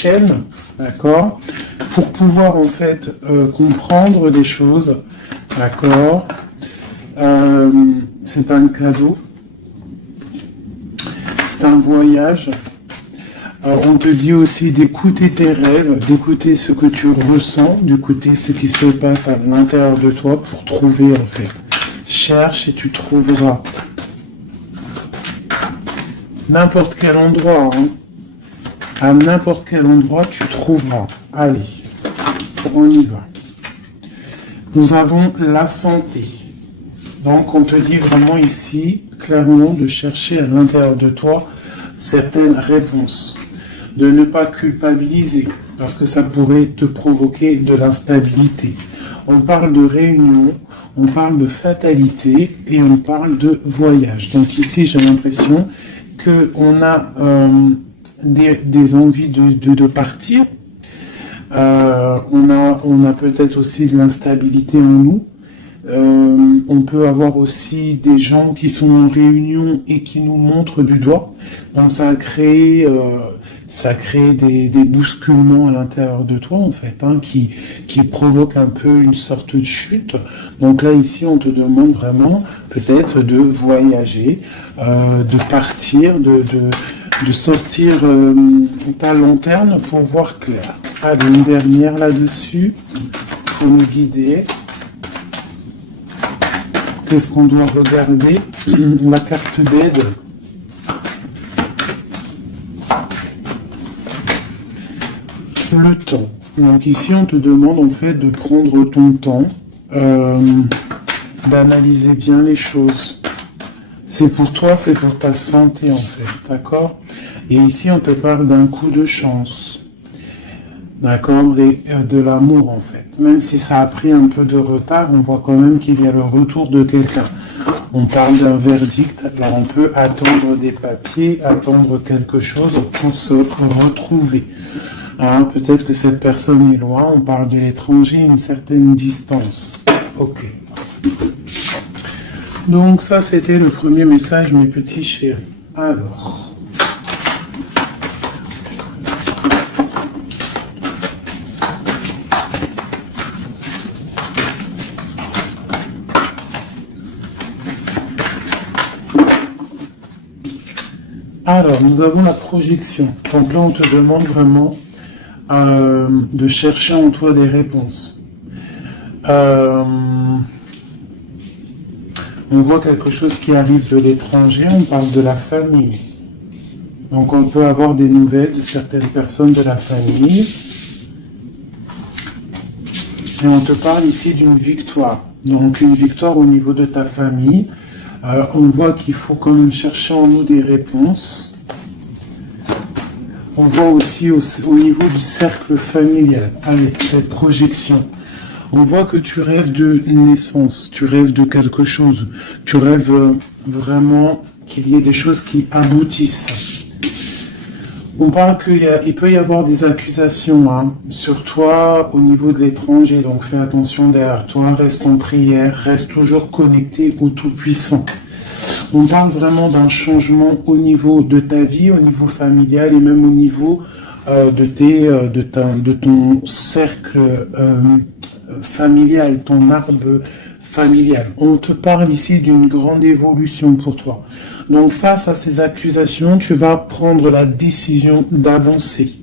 chaîne, d'accord, pour pouvoir en fait comprendre des choses, d'accord. C'est un cadeau, c'est un voyage. On te dit aussi d'écouter tes rêves, d'écouter ce que tu ressens, d'écouter ce qui se passe à l'intérieur de toi pour trouver en fait. Cherche et tu trouveras. N'importe quel endroit, hein. À n'importe quel endroit, tu trouveras. Allez, on y va. Nous avons la santé. Donc, on te dit vraiment ici, clairement, de chercher à l'intérieur de toi certaines réponses. De ne pas culpabiliser, parce que ça pourrait te provoquer de l'instabilité. On parle de réunion, on parle de fatalité et on parle de voyage. Donc ici, j'ai l'impression qu'on a des envies de partir. On a peut-être aussi de l'instabilité en nous. On peut avoir aussi des gens qui sont en réunion et qui nous montrent du doigt. Donc ça a créé des bousculements à l'intérieur de toi en fait, hein, qui provoquent un peu une sorte de chute. Donc là ici on te demande vraiment peut-être de voyager, de partir, de sortir ta lanterne pour voir clair. Allez, une dernière là-dessus pour nous guider. Qu'est-ce qu'on doit regarder? La carte d'aide. Le temps. Donc ici, on te demande en fait de prendre ton temps, d'analyser bien les choses. C'est pour toi, c'est pour ta santé en fait, d'accord? Et ici, on te parle d'un coup de chance. D'accord, et de l'amour en fait. Même si ça a pris un peu de retard, on voit quand même qu'il y a le retour de quelqu'un. On parle d'un verdict, alors on peut attendre des papiers, attendre quelque chose pour se retrouver. Hein, peut-être que cette personne est loin, on parle de l'étranger, une certaine distance. Ok. Donc ça, c'était le premier message, mes petits chéris. Alors... Alors, nous avons la projection. Donc là, on te demande vraiment de chercher en toi des réponses. On voit quelque chose qui arrive de l'étranger, on parle de la famille. Donc on peut avoir des nouvelles de certaines personnes de la famille. Et on te parle ici d'une victoire. Donc une victoire au niveau de ta famille. On voit qu'il faut quand même chercher en nous des réponses. On voit aussi au niveau du cercle familial, avec cette projection. On voit que tu rêves de naissance, tu rêves de quelque chose. Tu rêves vraiment qu'il y ait des choses qui aboutissent. On parle qu'il peut y avoir des accusations sur toi au niveau de l'étranger, donc fais attention derrière toi, reste en prière, reste toujours connecté au Tout-Puissant. On parle vraiment d'un changement au niveau de ta vie, au niveau familial et même au niveau de ton cercle familial, ton arbre familial. On te parle ici d'une grande évolution pour toi. Donc face à ces accusations, tu vas prendre la décision d'avancer.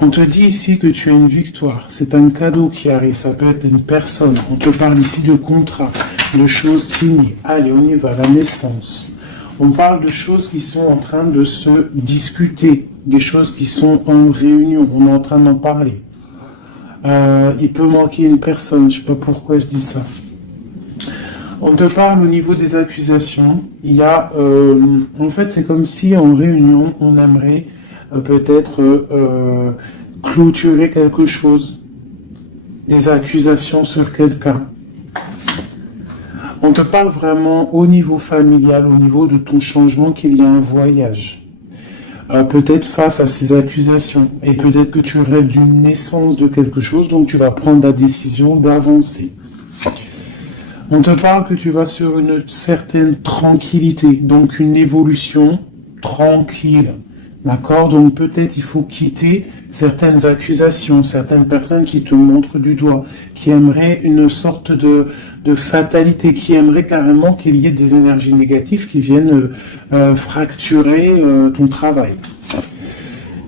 On te dit ici que tu as une victoire. C'est un cadeau qui arrive. Ça peut être une personne. On te parle ici de contrat, de choses signées. Allez, on y va, la naissance. On parle de choses qui sont en train de se discuter, des choses qui sont en réunion. On est en train d'en parler. Il peut manquer une personne. Je ne sais pas pourquoi je dis ça. On te parle au niveau des accusations. Il y a, en fait, c'est comme si en réunion, on aimerait peut-être clôturer quelque chose, des accusations sur quelqu'un. On te parle vraiment au niveau familial, au niveau de ton changement, qu'il y a un voyage. Peut-être face à ces accusations. Et peut-être que tu rêves d'une naissance de quelque chose, donc tu vas prendre la décision d'avancer. On te parle que tu vas sur une certaine tranquillité, donc une évolution tranquille, D'accord? Donc peut-être il faut quitter certaines accusations, certaines personnes qui te montrent du doigt, qui aimeraient une sorte de fatalité, qui aimeraient carrément qu'il y ait des énergies négatives qui viennent fracturer ton travail.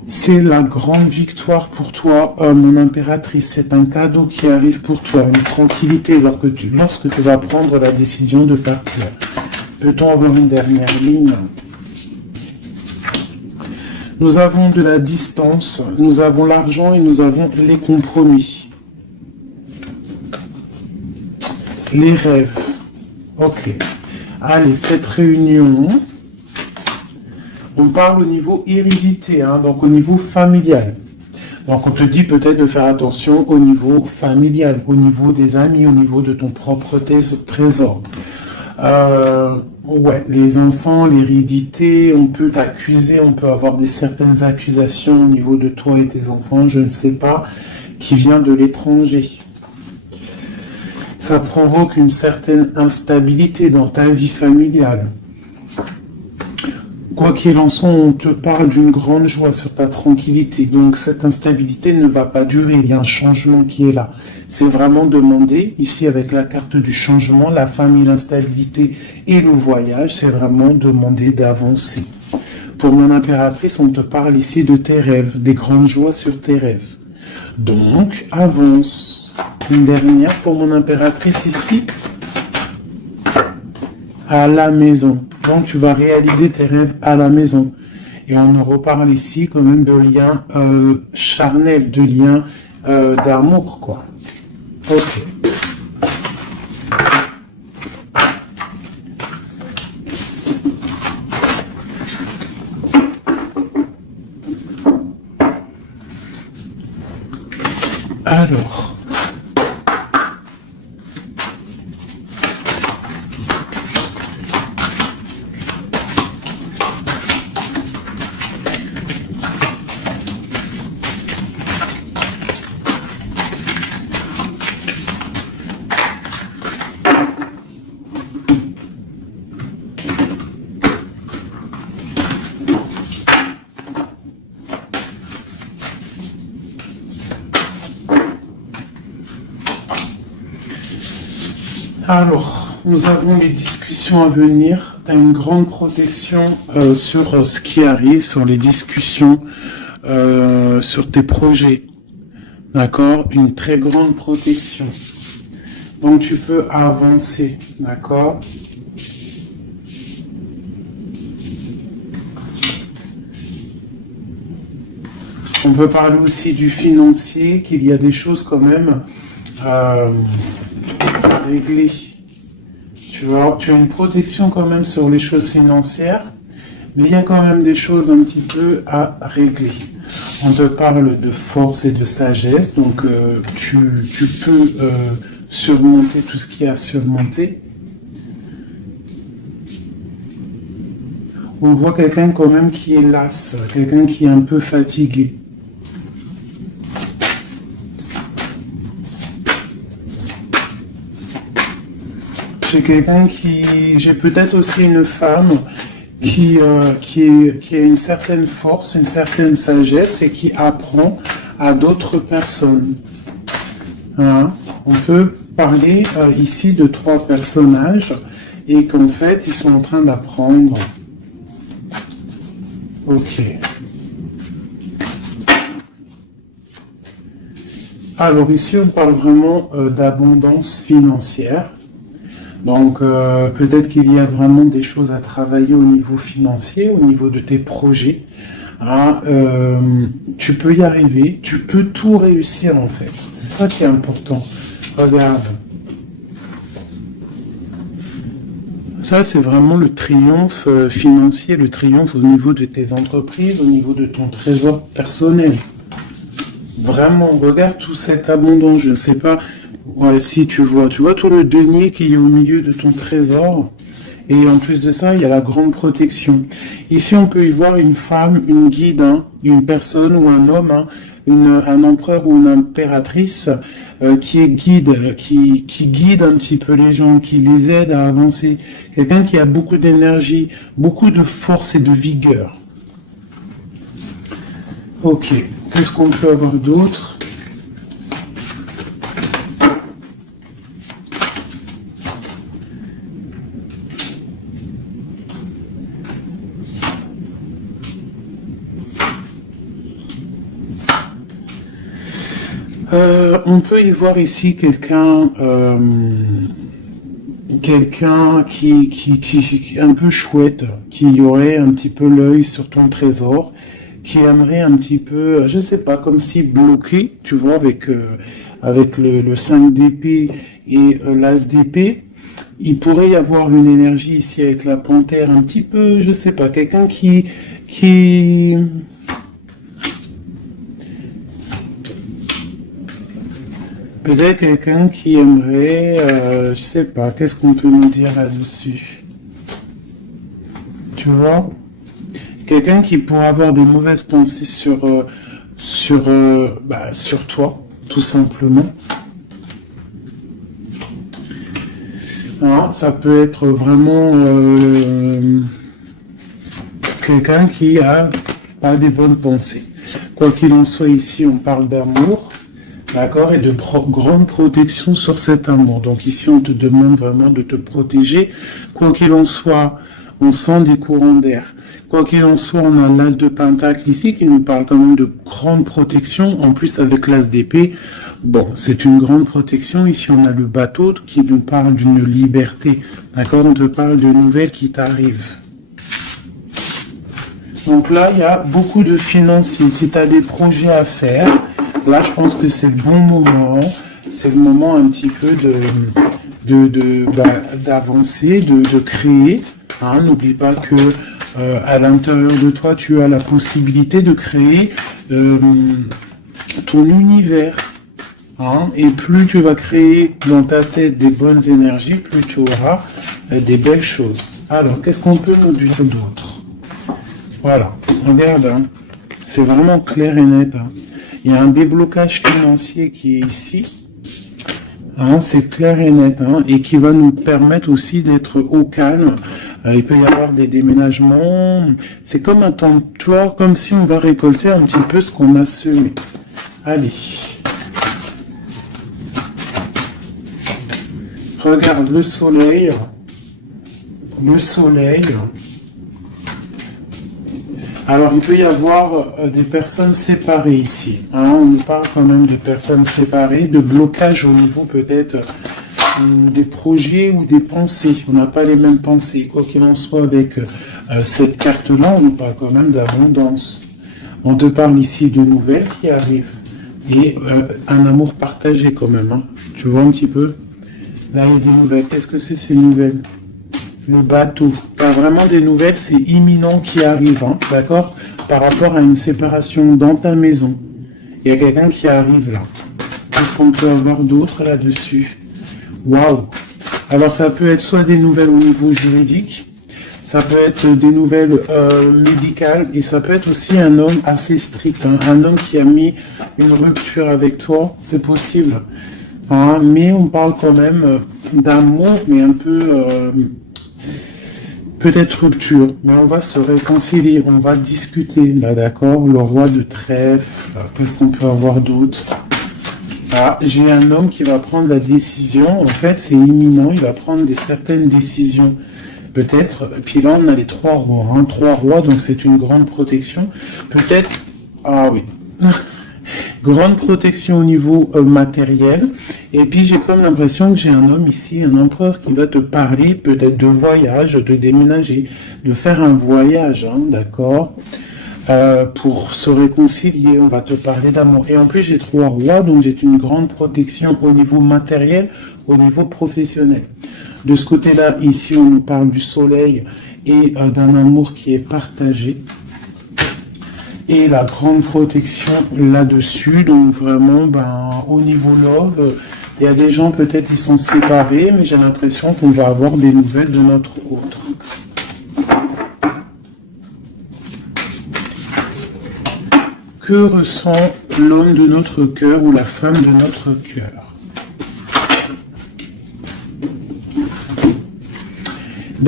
C'est la grande victoire pour toi, mon impératrice. C'est un cadeau qui arrive pour toi, une tranquillité lorsque tu vas prendre la décision de partir. Peut-on avoir une dernière ligne? Nous avons de la distance, nous avons l'argent et nous avons les compromis. Les rêves. Ok. Allez, cette réunion, on parle au niveau hérédité, hein, donc au niveau familial. Donc on te dit peut-être de faire attention au niveau familial, au niveau des amis, au niveau de ton propre trésor. Ouais, les enfants, l'hérédité, on peut t'accuser, on peut avoir certaines accusations au niveau de toi et tes enfants, je ne sais pas, qui vient de l'étranger. Ça provoque une certaine instabilité dans ta vie familiale. Quoi qu'il en soit, on te parle d'une grande joie sur ta tranquillité. Donc cette instabilité ne va pas durer, il y a un changement qui est là. C'est vraiment demandé, ici avec la carte du changement, la famille, l'instabilité et le voyage, c'est vraiment demander d'avancer. Pour mon impératrice, on te parle ici de tes rêves, des grandes joies sur tes rêves. Donc, avance. Une dernière pour mon impératrice ici. À la maison. Donc, tu vas réaliser tes rêves à la maison. Et on reparle ici quand même de liens charnels, de liens d'amour, quoi. Ok. Alors. Alors, nous avons les discussions à venir. Tu as une grande protection sur ce qui arrive, sur les discussions, sur tes projets. D'accord? Une très grande protection. Donc, tu peux avancer. D'accord? On peut parler aussi du financier, qu'il y a des choses quand même régler. Tu as une protection quand même sur les choses financières, mais il y a quand même des choses un petit peu à régler. On te parle de force et de sagesse, donc tu peux surmonter tout ce qu'il y a à surmonter. On voit quelqu'un quand même qui est las, quelqu'un qui est un peu fatigué. J'ai peut-être aussi une femme qui a une certaine force, une certaine sagesse et qui apprend à d'autres personnes. Hein? On peut parler ici de 3 personnages et qu'en fait ils sont en train d'apprendre. Ok. Alors ici on parle vraiment d'abondance financière. Donc, peut-être qu'il y a vraiment des choses à travailler au niveau financier, au niveau de tes projets. Hein, tu peux y arriver, tu peux tout réussir en fait. C'est ça qui est important. Regarde. Ça, c'est vraiment le triomphe financier, le triomphe au niveau de tes entreprises, au niveau de ton trésor personnel. Vraiment, regarde toute cette abondance, je ne sais pas... Ouais, si tu vois tout le denier qui est au milieu de ton trésor. Et en plus de ça, il y a la grande protection. Ici, on peut y voir une femme, une guide, hein, une personne ou un homme, hein, un empereur ou une impératrice qui est guide, qui guide un petit peu les gens, qui les aide à avancer. Quelqu'un qui a beaucoup d'énergie, beaucoup de force et de vigueur. Ok, qu'est-ce qu'on peut avoir d'autre? On peut y voir ici quelqu'un qui est un peu chouette, qui aurait un petit peu l'œil sur ton trésor, qui aimerait un petit peu, je sais pas, comme si bloqué, tu vois, avec le 5 d'épée et l'as d'épée. Il pourrait y avoir une énergie ici avec la panthère, un petit peu, je sais pas, quelqu'un qui peut-être quelqu'un qui aimerait, je sais pas, qu'est-ce qu'on peut nous dire là-dessus? Tu vois? Quelqu'un qui pourrait avoir des mauvaises pensées sur toi, tout simplement. Alors, ça peut être vraiment quelqu'un qui a pas des bonnes pensées. Quoi qu'il en soit, ici, on parle d'amour. D'accord, et de grande protection sur cet amour. Donc ici, on te demande vraiment de te protéger. Quoi qu'il en soit, on sent des courants d'air. Quoi qu'il en soit, on a l'as de pentacle ici qui nous parle quand même de grande protection. En plus, avec l'as d'épée, bon, c'est une grande protection. Ici, on a le bateau qui nous parle d'une liberté. D'accord, on te parle de nouvelles qui t'arrivent. Donc là, il y a beaucoup de financiers. Si tu as des projets à faire, là, je pense que c'est le bon moment. C'est le moment un petit peu d'avancer, de créer. Hein. N'oublie pas que à l'intérieur de toi, tu as la possibilité de créer ton univers. Hein. Et plus tu vas créer dans ta tête des bonnes énergies, plus tu auras des belles choses. Alors, qu'est-ce qu'on peut nous dire d'autre? Voilà, regarde, hein. C'est vraiment clair et net. Hein. Il y a un déblocage financier qui est ici. Hein, c'est clair et net. Hein, et qui va nous permettre aussi d'être au calme. Il peut y avoir des déménagements. C'est comme un temps, tu vois, comme si on va récolter un petit peu ce qu'on a semé. Allez. Regarde le soleil. Le soleil. Alors, il peut y avoir des personnes séparées ici. Hein, on nous parle quand même de personnes séparées, de blocage au niveau peut-être des projets ou des pensées. On n'a pas les mêmes pensées. Quoi qu'il en soit, avec cette carte-là, on nous parle quand même d'abondance. On te parle ici de nouvelles qui arrivent. Et un amour partagé quand même. Hein. Tu vois un petit peu? Là, il y a des nouvelles. Qu'est-ce que c'est ces nouvelles? Le bateau. Pas vraiment des nouvelles, c'est imminent qui arrive, hein, d'accord? Par rapport à une séparation dans ta maison. Il y a quelqu'un qui arrive là. Qu'est-ce qu'on peut avoir d'autre là-dessus? Waouh! Alors ça peut être soit des nouvelles au niveau juridique, ça peut être des nouvelles médicales, et ça peut être aussi un homme assez strict, hein, un homme qui a mis une rupture avec toi, c'est possible. Hein, mais on parle quand même d'amour, mais un peu... peut-être rupture, mais on va se réconcilier, on va discuter, là, d'accord? Le roi de trèfle, qu'est-ce qu'on peut avoir d'autre? Ah, j'ai un homme qui va prendre la décision, en fait, c'est imminent, il va prendre certaines décisions, peut-être, puis là, on a les 3 rois, hein, 3 rois, donc c'est une grande protection, peut-être, ah oui, grande protection au niveau matériel. Et puis j'ai comme l'impression que j'ai un homme ici, un empereur qui va te parler peut-être de voyage, de déménager, de faire un voyage, hein, d'accord, pour se réconcilier. On va te parler d'amour. Et en plus j'ai 3 rois, donc j'ai une grande protection au niveau matériel, au niveau professionnel. De ce côté-là, ici on nous parle du soleil et d'un amour qui est partagé. Et la grande protection là-dessus, donc vraiment, au niveau love, il y a des gens peut-être qui sont séparés, mais j'ai l'impression qu'on va avoir des nouvelles de notre autre. Que ressent l'homme de notre cœur ou la femme de notre cœur?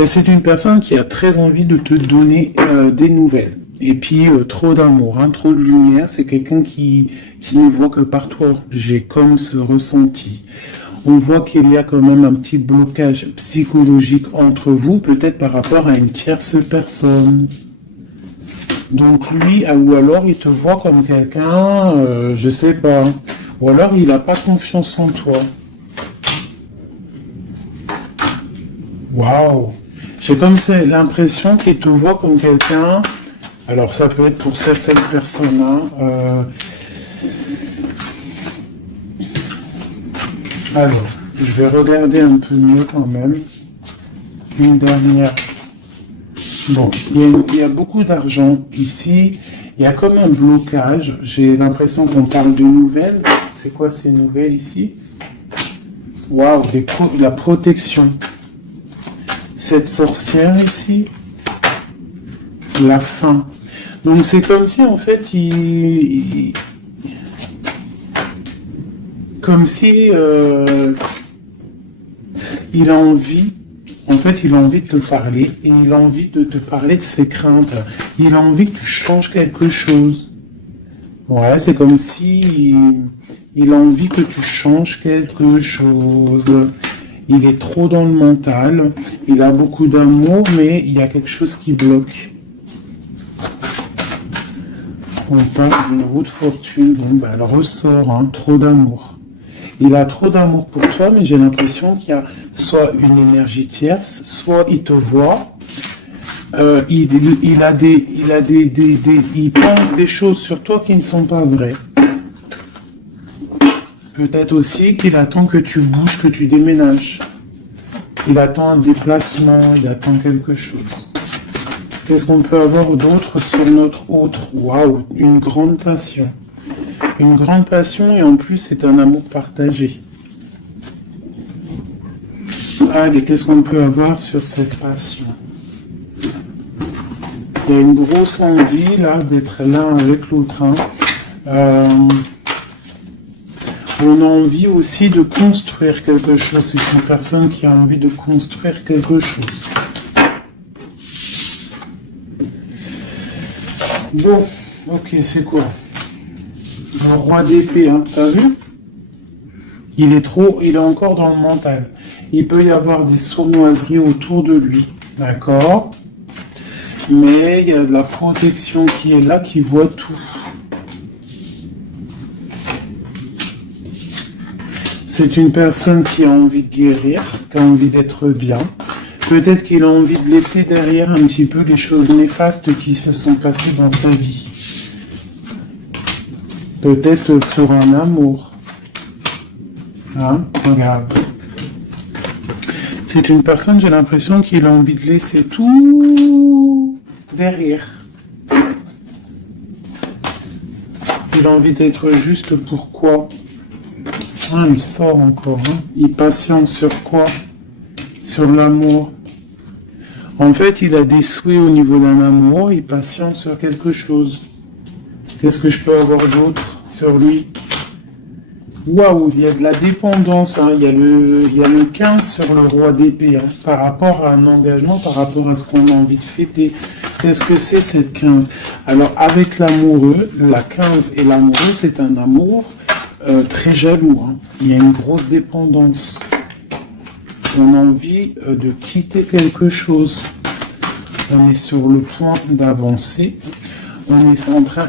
C'est une personne qui a très envie de te donner des nouvelles. Et puis, trop d'amour, hein, trop de lumière. C'est quelqu'un qui ne voit que par toi. J'ai comme ce ressenti. On voit qu'il y a quand même un petit blocage psychologique entre vous, peut-être par rapport à une tierce personne. Donc lui, ou alors il te voit comme quelqu'un, je sais pas. Ou alors il n'a pas confiance en toi. Waouh! J'ai comme ça l'impression qu'il te voit comme quelqu'un. Alors ça peut être pour certaines personnes, hein, alors, je vais regarder un peu mieux quand même. Une dernière. Bon, il y a beaucoup d'argent ici. Il y a comme un blocage. J'ai l'impression qu'on parle de nouvelles. C'est quoi ces nouvelles ici? Waouh, la protection. Cette sorcière ici. La fin. Donc c'est comme si en fait comme si il a envie, en fait il a envie de te parler et il a envie de te parler de ses craintes. Il a envie que tu changes quelque chose. Ouais, c'est comme si il a envie que tu changes quelque chose. Il est trop dans le mental, il a beaucoup d'amour, mais il y a quelque chose qui bloque. On parle d'une roue de fortune, donc elle ressort, hein, trop d'amour. Il a trop d'amour pour toi, mais j'ai l'impression qu'il y a soit une énergie tierce, soit il te voit, il pense des choses sur toi qui ne sont pas vraies. Peut-être aussi qu'il attend que tu bouges, que tu déménages. Il attend un déplacement, il attend quelque chose. Qu'est-ce qu'on peut avoir d'autre sur notre autre? Waouh, une grande passion. Une grande passion et en plus c'est un amour partagé. Allez, qu'est-ce qu'on peut avoir sur cette passion? Il y a une grosse envie là d'être l'un avec l'autre. Hein. On a envie aussi de construire quelque chose. C'est une personne qui a envie de construire quelque chose. Bon, ok, c'est quoi? Le roi d'épée, hein, t'as vu? Il est encore dans le mental. Il peut y avoir des sournoiseries autour de lui, d'accord? Mais il y a de la protection qui est là, qui voit tout. C'est une personne qui a envie de guérir, qui a envie d'être bien. Peut-être qu'il a envie de laisser derrière un petit peu les choses néfastes qui se sont passées dans sa vie. Peut-être pour un amour. Hein? Regarde. C'est une personne, j'ai l'impression qu'il a envie de laisser tout derrière. Il a envie d'être juste pour quoi? Ah, il sort encore. Hein? Il patiente sur quoi? Sur l'amour. En fait, il a des souhaits au niveau d'un amour, il patiente sur quelque chose. Qu'est-ce que je peux avoir d'autre sur lui? Waouh, il y a de la dépendance, hein. Il y a le 15 sur le roi d'épée, hein, par rapport à un engagement, par rapport à ce qu'on a envie de fêter. Qu'est-ce que c'est cette 15? Alors, avec l'amoureux, la 15 et l'amoureux, c'est un amour très jaloux. Hein. Il y a une grosse dépendance. On a envie de quitter quelque chose. On est sur le point d'avancer.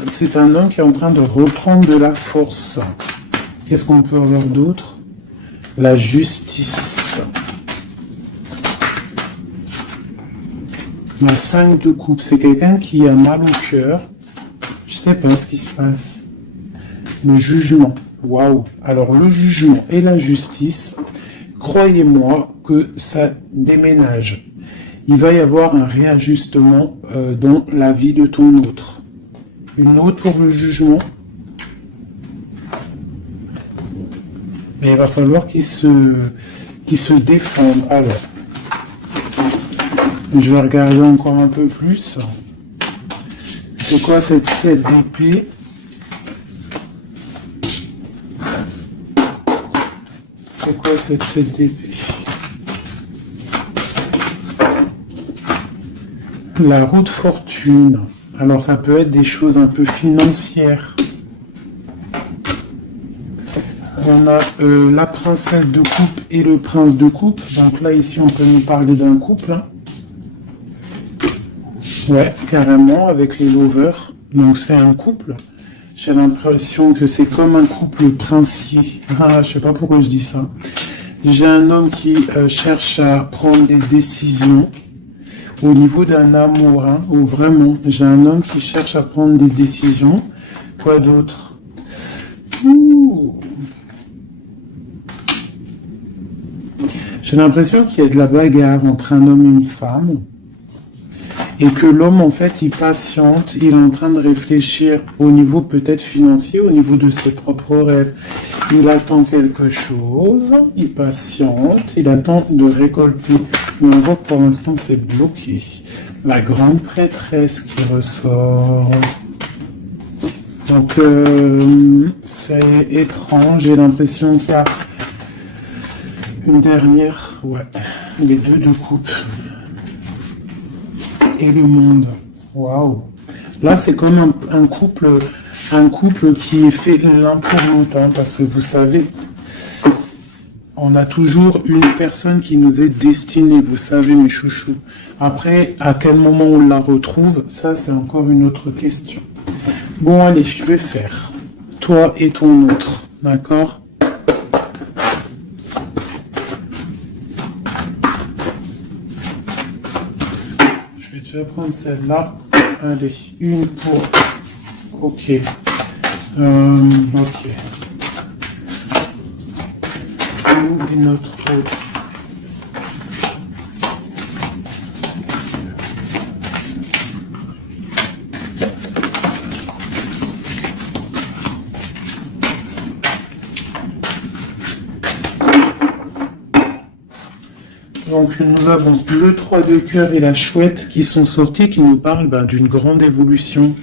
C'est un homme qui est en train de reprendre de la force. Qu'est-ce qu'on peut avoir d'autre? La justice. La 5 de coupe, c'est quelqu'un qui a mal au cœur. Je sais pas ce qui se passe. Le jugement. Waouh. Alors le jugement et la justice, croyez-moi que ça déménage. Il va y avoir un réajustement dans la vie de ton autre. Une autre pour le jugement. Mais il va falloir qu'il se défende. Alors, je vais regarder encore un peu plus. C'est quoi cette 7 d'épée? C'est quoi cette 7 d'épée? La roue de fortune. Alors ça peut être des choses un peu financières. On a la princesse de coupe et le prince de coupe. Donc là, ici, on peut nous parler d'un couple. Hein. Ouais, carrément, avec les lovers. Donc c'est un couple. J'ai l'impression que c'est comme un couple princier. Ah, je sais pas pourquoi je dis ça. J'ai un homme qui cherche à prendre des décisions au niveau d'un amour. Hein, ou vraiment, j'ai un homme qui cherche à prendre des décisions. Quoi d'autre? J'ai l'impression qu'il y a de la bagarre entre un homme et une femme. Et que l'homme, en fait, il patiente, il est en train de réfléchir au niveau peut-être financier, au niveau de ses propres rêves. Il attend quelque chose, il patiente, il attend de récolter. Mais on voit que pour l'instant, c'est bloqué. La grande prêtresse qui ressort. Donc, c'est étrange, j'ai l'impression qu'il y a une dernière, ouais, les deux de coupe. Et le monde. Waouh. Là, c'est comme un couple qui est fait l'un pour l'autre, hein, parce que vous savez, on a toujours une personne qui nous est destinée, vous savez, mes chouchous. Après, à quel moment on la retrouve, ça, c'est encore une autre question. Bon, allez, je vais faire toi et ton autre, d'accord? Je vais prendre celle-là. Allez, une pour... Ok. Ok. Une autre. Donc nous avons le 3 de cœur et la chouette qui sont sortis, qui nous parlent d'une grande évolution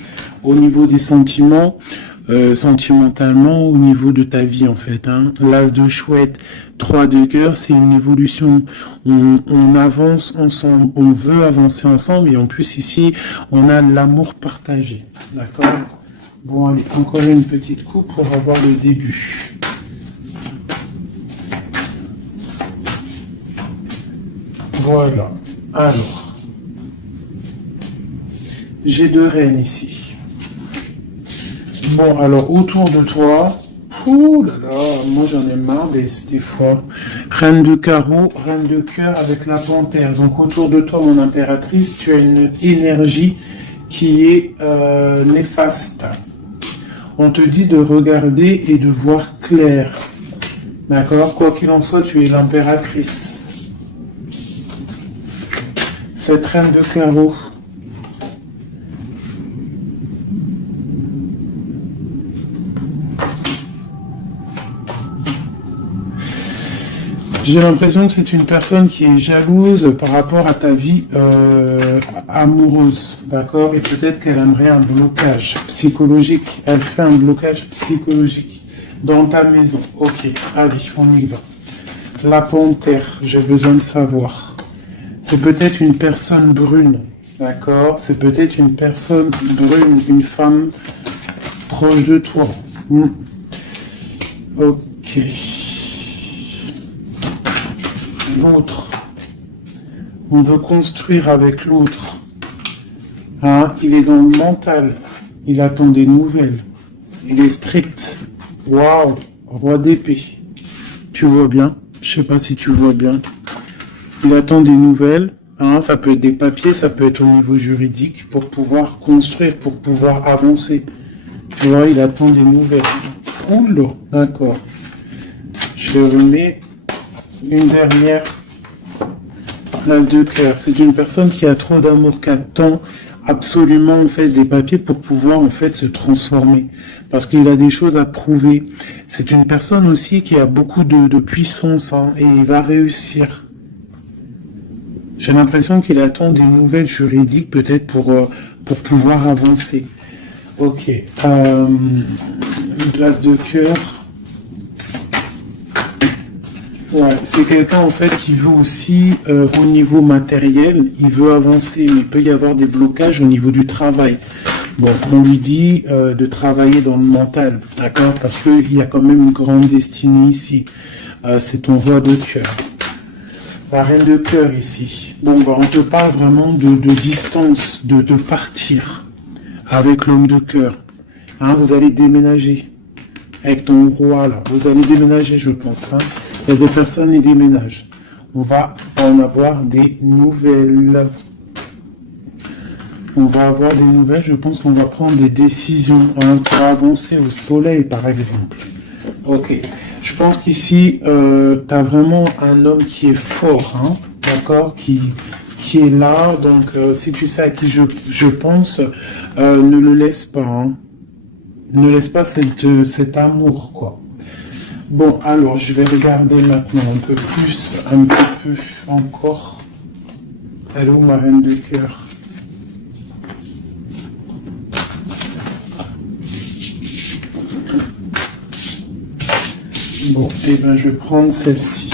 au niveau des sentiments, sentimentalement, au niveau de ta vie en fait. Hein. L'as de chouette, 3 de cœur, c'est une évolution. On avance ensemble, on veut avancer ensemble et en plus ici, on a l'amour partagé. D'accord? Bon, allez, encore une petite coupe pour avoir le début. Voilà. Alors, j'ai deux reines ici. Bon, alors, autour de toi, ouh là là, moi j'en ai marre des fois. Reine de carreau, reine de cœur avec la panthère. Donc, autour de toi, mon impératrice, tu as une énergie qui est néfaste. On te dit de regarder et de voir clair. D'accord? Quoi qu'il en soit, tu es l'impératrice. Cette reine de carreau. J'ai l'impression que c'est une personne qui est jalouse par rapport à ta vie amoureuse, d'accord? Et peut-être qu'elle aimerait un blocage psychologique. Elle fait un blocage psychologique dans ta maison. Ok, allez, on y va. La panthère, j'ai besoin de savoir. C'est peut-être une personne brune, d'accord? C'est peut-être une personne brune, une femme proche de toi. Ok. L'autre. On veut construire avec l'autre. Hein? Il est dans le mental. Il attend des nouvelles. Il est strict. Waouh! Roi d'épée. Tu vois bien? Je sais pas si tu vois bien. Il attend des nouvelles, hein, ça peut être des papiers, ça peut être au niveau juridique, pour pouvoir construire, pour pouvoir avancer. Tu vois, il attend des nouvelles. Oula, d'accord. Je remets une dernière place de cœur. C'est une personne qui a trop d'amour, qui attend absolument en fait des papiers pour pouvoir en fait se transformer, parce qu'il a des choses à prouver. C'est une personne aussi qui a beaucoup de puissance, hein, et il va réussir. J'ai l'impression qu'il attend des nouvelles juridiques, peut-être pour pouvoir avancer. Ok. Glace de cœur. Ouais, c'est quelqu'un en fait qui veut aussi, au niveau matériel, il veut avancer, mais il peut y avoir des blocages au niveau du travail. Bon, on lui dit de travailler dans le mental, d'accord? Parce qu'il y a quand même une grande destinée ici. C'est ton roi de cœur. La reine de cœur ici. Bon, bah, on te parle vraiment de distance, de partir avec l'homme de cœur. Hein, vous allez déménager avec ton roi là. Vous allez déménager, je pense. Hein. Il y a des personnes qui déménagent. On va en avoir des nouvelles. On va avoir des nouvelles. Je pense qu'on va prendre des décisions pour avancer au soleil, par exemple. Ok. Je pense qu'ici, tu as vraiment un homme qui est fort, hein, d'accord, qui est là. Donc, si tu sais à qui je pense, ne le laisse pas. Hein. Ne laisse pas cet amour, quoi. Bon, alors, je vais regarder maintenant un peu plus, un petit peu encore. Elle est où, ma reine de cœur? Bon, et ben, je vais prendre celle-ci.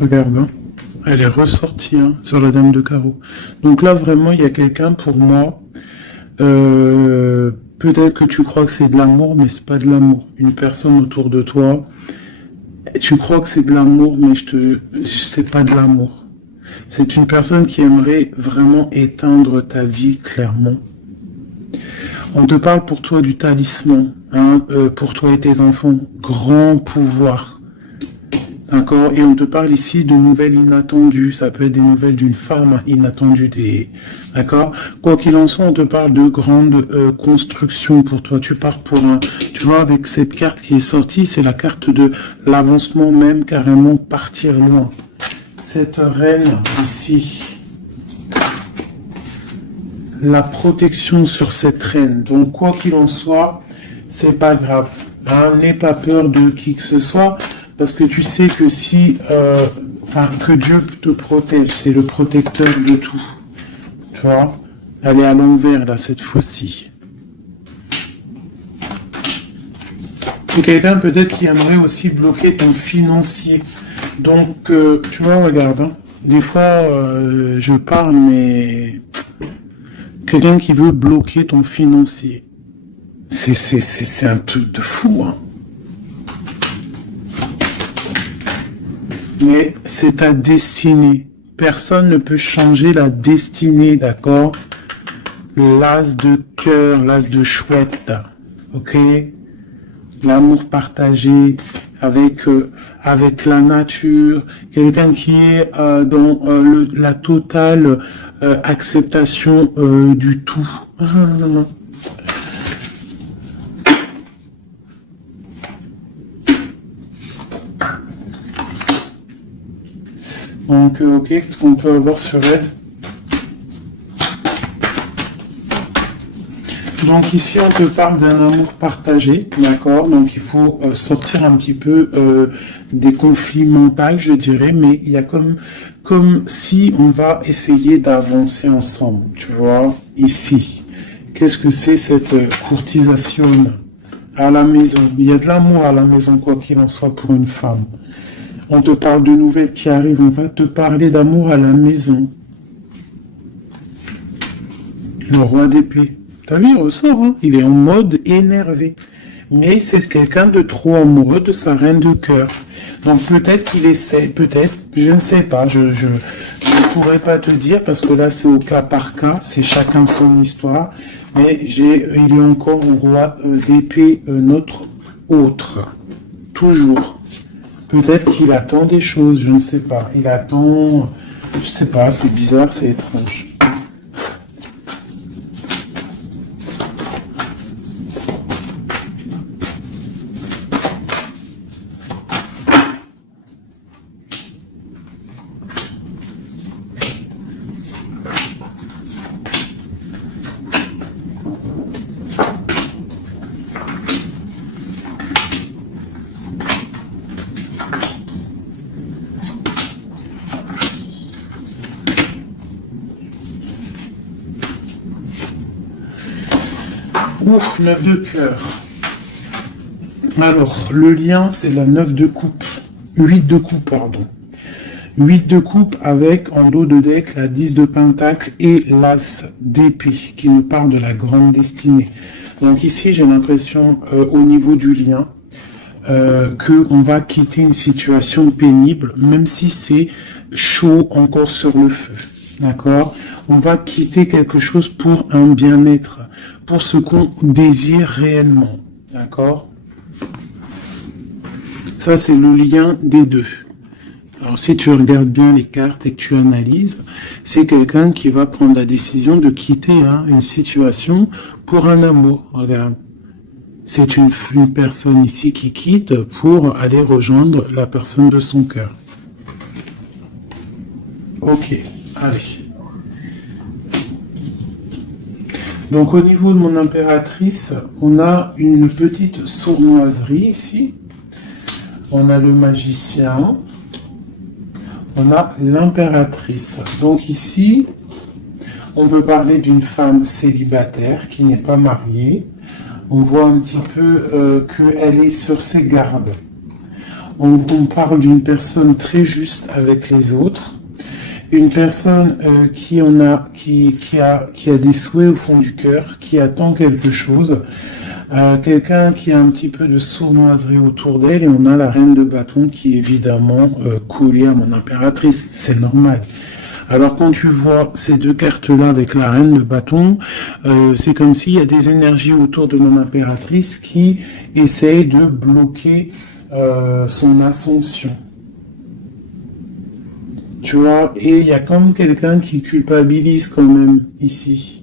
Regarde, hein. Elle est ressortie hein, sur la dame de carreau. Donc là, vraiment, il y a quelqu'un pour moi. Peut-être que tu crois que c'est de l'amour, mais c'est pas de l'amour. Une personne autour de toi, tu crois que c'est de l'amour, mais c'est pas de l'amour. C'est une personne qui aimerait vraiment éteindre ta vie, clairement. On te parle pour toi du talisman, hein, pour toi et tes enfants. Grand pouvoir. D'accord. Et on te parle ici de nouvelles inattendues. Ça peut être des nouvelles d'une femme inattendue. D'accord. Quoi qu'il en soit, on te parle de grandes constructions pour toi. Tu pars pour un... Tu vois, avec cette carte qui est sortie, c'est la carte de l'avancement même, carrément partir loin. Cette reine ici, la protection sur cette reine. Donc, quoi qu'il en soit, c'est pas grave. Hein, n'aie pas peur de qui que ce soit. Parce que tu sais que si, que Dieu te protège, c'est le protecteur de tout. Tu vois, elle est à l'envers là cette fois-ci. C'est quelqu'un peut-être qui aimerait aussi bloquer ton financier. Donc, tu vois, regarde, hein, des fois, je parle, mais quelqu'un qui veut bloquer ton financier, c'est un truc de fou, hein. Mais c'est ta destinée. Personne ne peut changer la destinée, d'accord? L'as de cœur, l'as de chouette, ok? L'amour partagé avec la nature, quelqu'un qui est dans la totale acceptation du tout. Donc, ok, qu'est-ce qu'on peut avoir sur elle? Donc ici, on te parle d'un amour partagé, d'accord? Donc il faut sortir un petit peu des conflits mentaux, je dirais, mais il y a comme si on va essayer d'avancer ensemble, tu vois, ici. Qu'est-ce que c'est cette courtisation à la maison? Il y a de l'amour à la maison, quoi qu'il en soit, pour une femme. On te parle de nouvelles qui arrivent, on va te parler d'amour à la maison. Le roi d'épée. T'as vu, il ressort, hein? Il est en mode énervé. Mais c'est quelqu'un de trop amoureux de sa reine de cœur. Donc peut-être qu'il essaie, peut-être, je ne sais pas, je ne pourrais pas te dire parce que là c'est au cas par cas, c'est chacun son histoire. Mais il est encore au roi d'épée, notre autre. Toujours. Peut-être qu'il attend des choses, je ne sais pas. Il attend, je sais pas, c'est bizarre, c'est étrange. Ouf, 9 de cœur. Alors, le lien, c'est la 9 de coupe. 8 de coupe, pardon. 8 de coupe avec, en dos de deck, la 10 de pentacle et l'as d'épée, qui nous parle de la grande destinée. Donc ici, j'ai l'impression, au niveau du lien, qu'on va quitter une situation pénible, même si c'est chaud encore sur le feu. D'accord? On va quitter quelque chose pour un bien-être, pour ce qu'on désire réellement. D'accord? Ça, c'est le lien des deux. Alors, si tu regardes bien les cartes et que tu analyses, c'est quelqu'un qui va prendre la décision de quitter une situation pour un amour. Regarde. C'est une personne ici qui quitte pour aller rejoindre la personne de son cœur. Ok, allez. Donc, au niveau de mon impératrice, on a une petite sournoiserie ici. On a le magicien. On a l'impératrice. Donc ici, on peut parler d'une femme célibataire qui n'est pas mariée. On voit un petit peu qu'elle est sur ses gardes. On parle d'une personne très juste avec les autres. Une personne qui a des souhaits au fond du cœur, qui attend quelque chose. Quelqu'un qui a un petit peu de sournoiserie autour d'elle, et on a la reine de bâton qui est évidemment collée à mon impératrice, c'est normal. Alors quand tu vois ces deux cartes-là avec la reine de bâton, c'est comme s'il y a des énergies autour de mon impératrice qui essayent de bloquer son ascension. Tu vois, et il y a comme quelqu'un qui culpabilise quand même ici.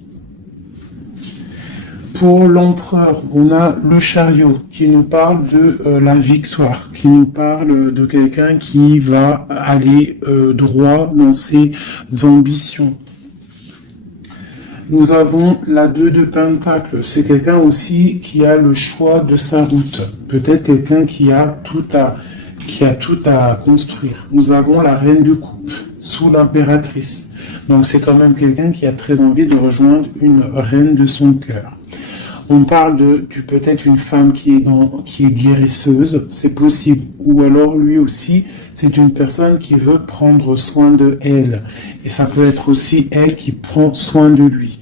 Pour l'empereur, on a le chariot qui nous parle de la victoire, qui nous parle de quelqu'un qui va aller droit dans ses ambitions. Nous avons la 2 de pentacle, c'est quelqu'un aussi qui a le choix de sa route. Peut-être quelqu'un qui a tout à construire. Nous avons la reine de coupe sous l'impératrice. Donc c'est quand même quelqu'un qui a très envie de rejoindre une reine de son cœur. On parle de peut-être une femme qui est guérisseuse, c'est possible. Ou alors lui aussi, c'est une personne qui veut prendre soin de elle. Et ça peut être aussi elle qui prend soin de lui.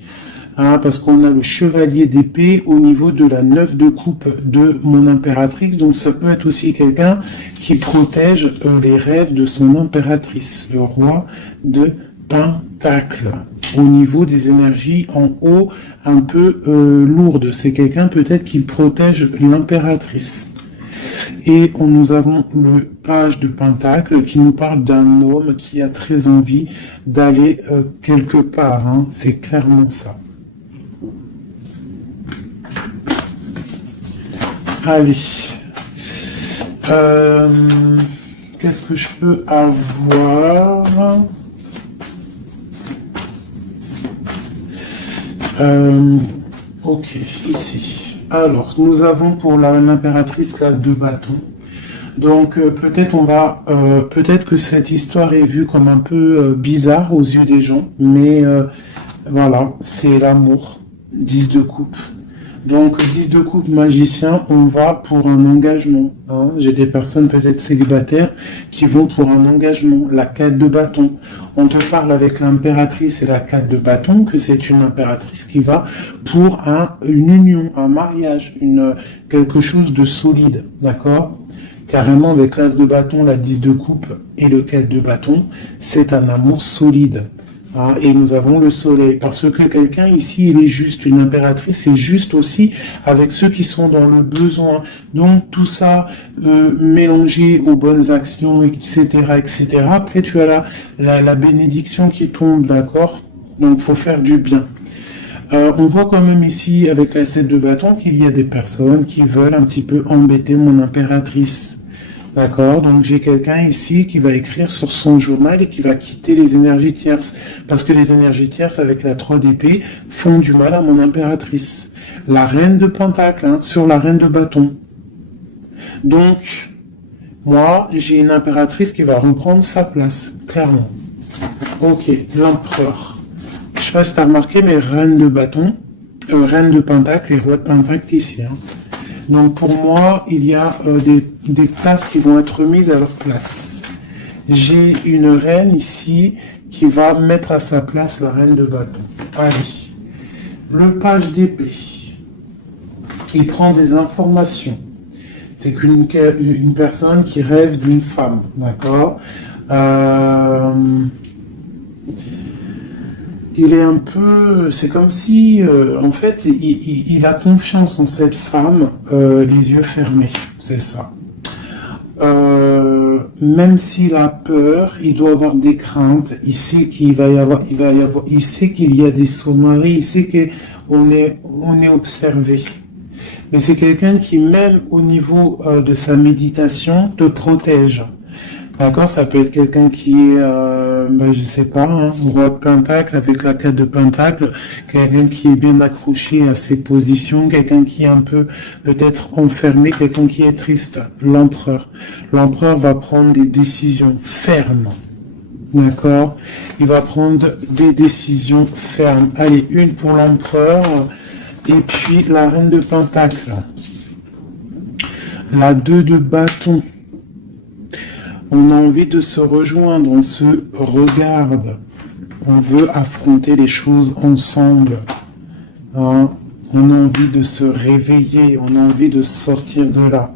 Parce qu'on a le chevalier d'épée au niveau de la 9 de coupe de mon impératrice. Donc ça peut être aussi quelqu'un qui protège les rêves de son impératrice, le roi de pentacle. Au niveau des énergies en haut, un peu lourdes. C'est quelqu'un peut-être qui protège l'impératrice. Et nous avons le page de pentacle qui nous parle d'un homme qui a très envie d'aller quelque part. C'est clairement ça. Allez. Qu'est-ce que je peux avoir ? Ok, ici. Alors, nous avons pour l'impératrice classe de bâton. Donc, peut-être que cette histoire est vue comme un peu bizarre aux yeux des gens, mais voilà, c'est l'amour. 10 de coupe. Donc, 10 de coupe magicien, on va pour un engagement. J'ai des personnes peut-être célibataires qui vont pour un engagement. La 4 de bâton. On te parle avec l'impératrice et la 4 de bâton que c'est une impératrice qui va pour une union, un mariage, quelque chose de solide. D'accord ? Carrément, avec l'as de bâton, la 10 de coupe et le 4 de bâton, c'est un amour solide. Et nous avons le soleil, parce que quelqu'un ici, il est juste, une impératrice est juste aussi avec ceux qui sont dans le besoin. Donc tout ça mélangé aux bonnes actions, etc., etc. Après, tu as la bénédiction qui tombe, d'accord ? Donc faut faire du bien. On voit quand même ici, avec la 7 de bâton, qu'il y a des personnes qui veulent un petit peu embêter mon impératrice. D'accord, donc j'ai quelqu'un ici qui va écrire sur son journal et qui va quitter les énergies tierces. Parce que les énergies tierces avec la 3 d'épée font du mal à mon impératrice. La reine de pentacle, sur la reine de bâton. Donc, moi, j'ai une impératrice qui va reprendre sa place, clairement. Ok, l'empereur. Je sais pas si tu as remarqué, mais reine de bâton, Reine de Pentacle et Roi de Pentacle ici. Hein. Donc pour moi, il y a des places qui vont être mises à leur place. J'ai une reine ici qui va mettre à sa place la reine de bâton. Allez. Le page d'épée. Il prend des informations. C'est une personne qui rêve d'une femme. D'accord il est un peu... C'est comme si, en fait, il a confiance en cette femme, les yeux fermés. C'est ça. Même s'il a peur, il doit avoir des craintes. Il sait il sait qu'il y a des sauvageries. Il sait qu'on est observé. Mais c'est quelqu'un qui, même au niveau de sa méditation, te protège. D'accord, ça peut être quelqu'un qui est, je sais pas, hein, roi de pentacle avec la 4 de pentacle, quelqu'un qui est bien accroché à ses positions, quelqu'un qui est un peu peut-être enfermé, quelqu'un qui est triste, l'empereur. L'empereur va prendre des décisions fermes. D'accord, il va prendre des décisions fermes. Allez, une pour l'empereur, et puis la reine de pentacle. La 2 de bâton. On a envie de se rejoindre, on se regarde. On veut affronter les choses ensemble. Hein? On a envie de se réveiller, on a envie de sortir de là.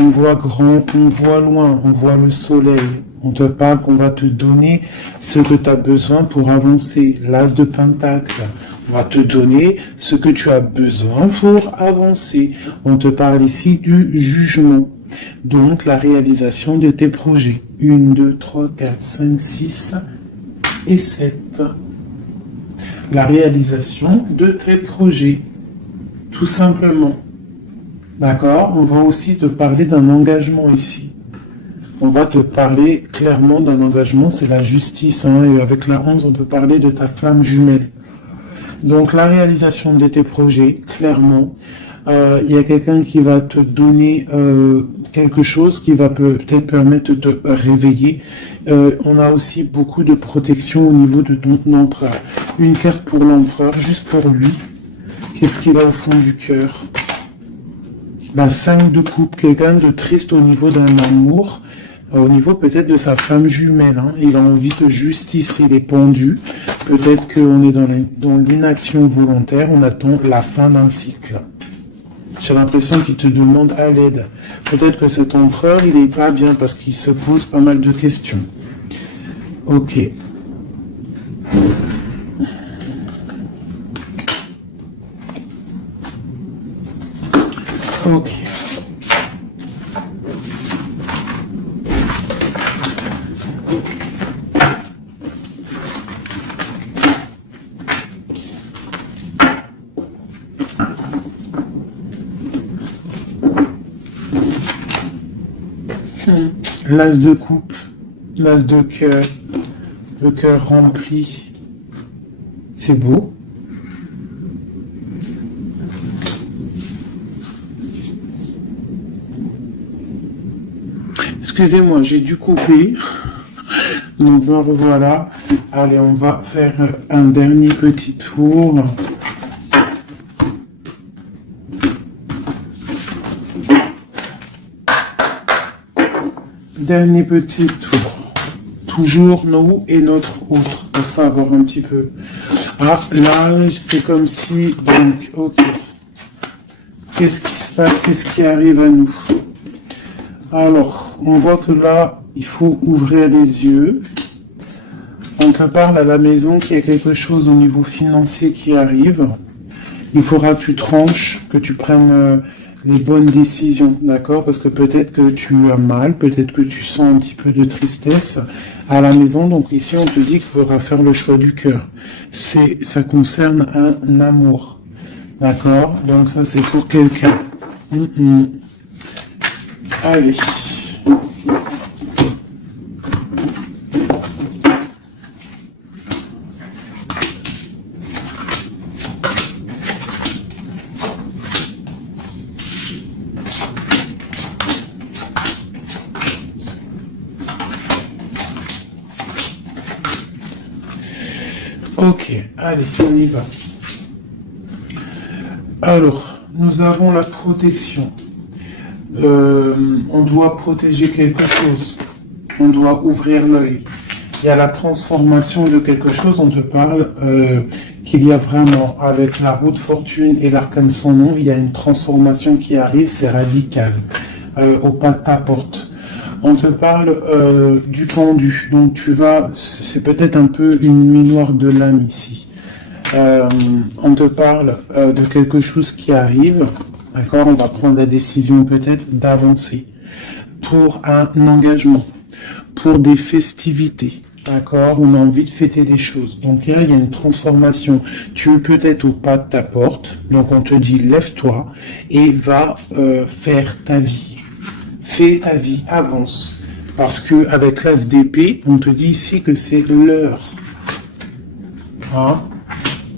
On voit grand, on voit loin, on voit le soleil. On te parle qu'on va te donner ce que tu as besoin pour avancer. L'as de pentacle. On va te donner ce que tu as besoin pour avancer. On te parle ici du jugement. Donc, la réalisation de tes projets. 1, 2, 3, 4, 5, 6 et 7. La réalisation de tes projets. Tout simplement. D'accord? On va aussi te parler d'un engagement ici. On va te parler clairement d'un engagement, c'est la justice. Hein, et avec la 11, on peut parler de ta flamme jumelle. Donc, la réalisation de tes projets, clairement. Il y a quelqu'un qui va te donner quelque chose qui va peut-être permettre de te réveiller. On a aussi beaucoup de protection au niveau de ton empereur. Une carte pour l'empereur, juste pour lui. Qu'est-ce qu'il a au fond du cœur? La 5 de coupe, quelqu'un de triste au niveau d'un amour, au niveau peut-être de sa femme jumelle. Hein. Il a envie de justice, il est pendu. Peut-être qu'on est dans l'inaction volontaire, on attend la fin d'un cycle. J'ai l'impression qu'il te demande à l'aide. Peut-être que cet empereur, il n'est pas bien parce qu'il se pose pas mal de questions. Ok. Ok. L'as de coupe, l'as de cœur, le cœur rempli. C'est beau. Excusez-moi, j'ai dû couper. Donc me revoilà. Allez, on va faire un dernier petit tour. Dernier petit tour. Toujours nous et notre autre, pour savoir un petit peu. Ah, là, c'est comme si... Donc, ok. Qu'est-ce qui se passe? Qu'est-ce qui arrive à nous? Alors, on voit que là, il faut ouvrir les yeux. On te parle à la maison qu'il y a quelque chose au niveau financier qui arrive. Il faudra que tu tranches, que tu prennes... les bonnes décisions, d'accord? Parce que peut-être que tu as mal, peut-être que tu sens un petit peu de tristesse à la maison. Donc ici, on te dit qu'il faudra faire le choix du cœur. Ça concerne un amour, d'accord? Donc ça, c'est pour quelqu'un. Allez. Ok, allez, on y va. Alors, nous avons la protection. On doit protéger quelque chose. On doit ouvrir l'œil. Il y a la transformation de quelque chose. On te parle qu'il y a vraiment, avec la roue de fortune et l'arcane sans nom, il y a une transformation qui arrive, c'est radical, au pas de ta porte. On te parle du pendu. Donc tu vas, c'est peut-être un peu une nuit noire de l'âme ici. On te parle de quelque chose qui arrive. D'accord, on va prendre la décision peut-être d'avancer pour un engagement, pour des festivités. D'accord, on a envie de fêter des choses. Donc là, il y a une transformation. Tu es peut-être au pas de ta porte. Donc on te dit, lève-toi et va faire ta vie. Fais ta vie, avance. Parce que avec l'as d'épée, on te dit ici que c'est l'heure. Hein?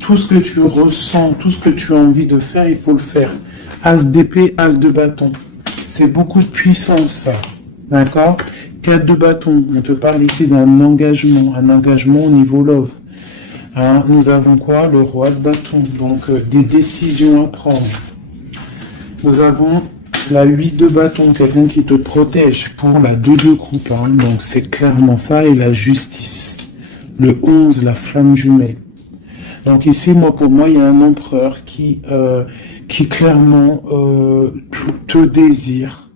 Tout ce que tu ressens, tout ce que tu as envie de faire, il faut le faire. As d'épée, as de bâton. C'est beaucoup de puissance, ça. D'accord? 4 de bâton. On te parle ici d'un engagement. Un engagement au niveau love. Hein? Nous avons quoi? Le roi de bâton. Donc, des décisions à prendre. Nous avons la 8 de bâton. Quelqu'un qui te protège pour la 2 de coupe. Hein? Donc, c'est clairement ça. Et la justice. Le 11, la flamme jumelle. Donc ici, pour moi, il y a un empereur qui clairement te désire.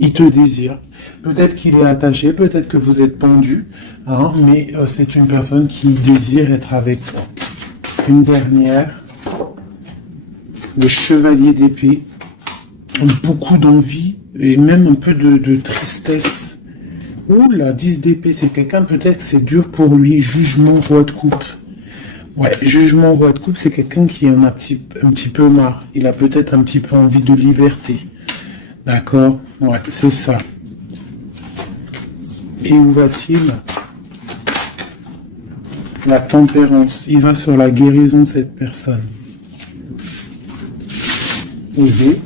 Il te désire. Peut-être qu'il est attaché, peut-être que vous êtes pendu, hein, mais c'est une personne qui désire être avec toi. Une dernière, le chevalier d'épée. Beaucoup d'envie et même un peu de tristesse. Ouh, la 10 d'épée, c'est quelqu'un, peut-être que c'est dur pour lui. Jugement, roi de coupe. Ouais, jugement, roi de coupe, c'est quelqu'un qui en a un petit peu marre. Il a peut-être un petit peu envie de liberté. D'accord? Ouais, c'est ça. Et où va-t-il? La tempérance. Il va sur la guérison de cette personne. EV.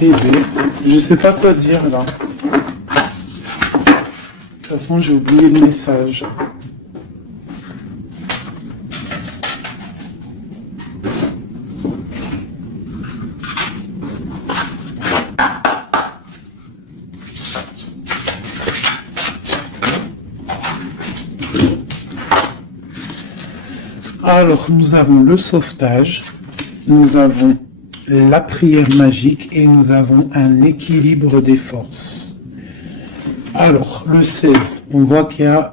EV. Je sais pas quoi dire là. De toute façon, j'ai oublié le message. Alors, nous avons le sauvetage, nous avons la prière magique et nous avons un équilibre des forces. Alors, le 16, on voit qu'il y a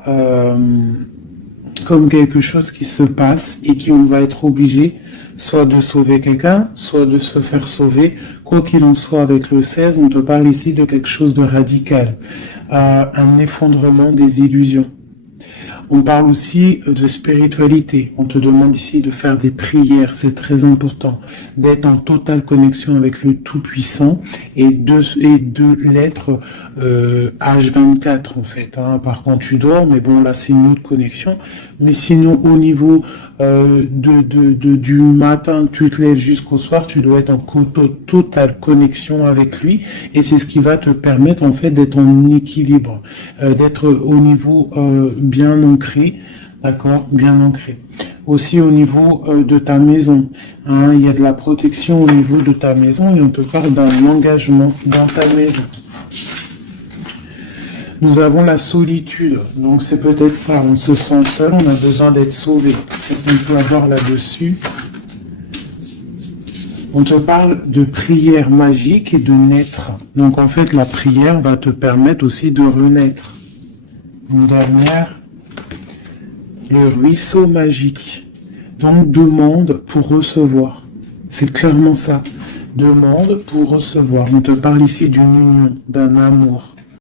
comme quelque chose qui se passe et qu'on va être obligé soit de sauver quelqu'un, soit de se faire sauver. Quoi qu'il en soit, avec le 16, on te parle ici de quelque chose de radical, un effondrement des illusions. On parle aussi de spiritualité. On te demande ici de faire des prières, c'est très important, d'être en totale connexion avec le Tout-Puissant et de l'être H24 en fait. Hein, par contre, tu dors, mais bon là c'est une autre connexion. Mais sinon au niveau du matin, tu te lèves jusqu'au soir, tu dois être en totale connexion avec lui et c'est ce qui va te permettre en fait d'être en équilibre, d'être au niveau bien ancré, d'accord, bien ancré. Aussi au niveau de ta maison, hein, il y a de la protection au niveau de ta maison et on te parle d'un engagement dans ta maison. Nous avons la solitude, donc c'est peut-être ça, on se sent seul, on a besoin d'être sauvé. Qu'est-ce qu'on peut avoir là-dessus? On te parle de prière magique et de naître. Donc en fait, la prière va te permettre aussi de renaître. Une dernière, le ruisseau magique. Donc demande pour recevoir. C'est clairement ça. Demande pour recevoir. On te parle ici d'une union, d'un amour.